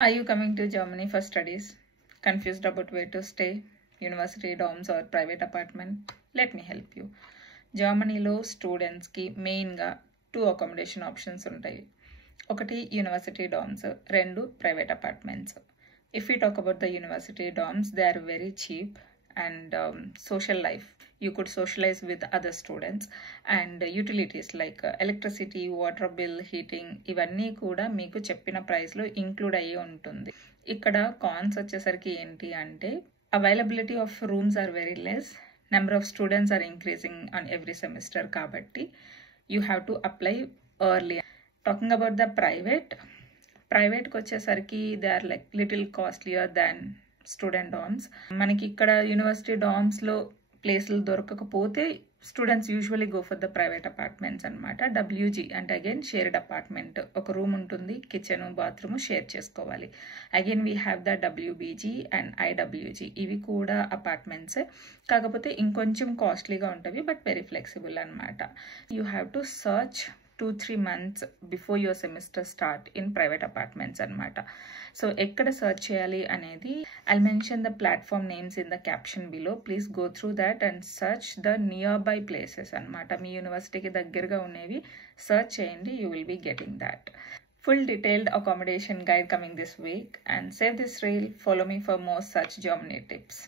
Are you coming to Germany for studies? Confused about where to stay? University dorms or private apartment? Let me help you. జర్మనీలో స్టూడెంట్స్కి మెయిన్గా 2 accommodation options ఉంటాయి. ఒకటి university dorms, 2 private apartments. If you talk about the university dorms, they are very cheap and social life. You could socialize with other students and utilities like electricity, water bill, heating ఇవన్నీ కూడా మీకు చెప్పిన ప్రైస్లో include అయ్యి ఉంటుంది. ఇక్కడ cons వచ్చేసరికి ఏంటి అంటే availability of rooms are very less, number of students are increasing on every semester, కాబట్టి you have to apply early. Talking about the ప్రైవేట్కి వచ్చేసరికి they are like little costlier than student dorms. మనకి ఇక్కడ university డామ్స్లో ప్లేస్లు దొరకకపోతే students usually go for the private apartments అనమాట. WG అంటే అగైన్ షేర్డ్ అపార్ట్మెంట్, ఒక రూమ్ ఉంటుంది, కిచెన్ బాత్రూమ్ షేర్ చేసుకోవాలి. Again we have the WBG and ఐడబ్ల్యూజీ, ఇవి కూడా అపార్ట్మెంట్సే, కాకపోతే ఇంకొంచెం కాస్ట్లీగా ఉంటుంది బట్ వెరీ ఫ్లెక్సిబుల్ అనమాట. You have to search 2-3 months before your semester start in private apartments అనమాట. సో ఎక్కడ సర్చ్ చేయాలి అనేది I'll mention the platform names in the caption below. Please go through that and search the nearby places అనమాట. మీ యూనివర్సిటీకి దగ్గరగా ఉన్నవి search చేయండి, you will be getting that. Full detailed accommodation guide coming this week, and save this reel. Follow me for more such Germany tips.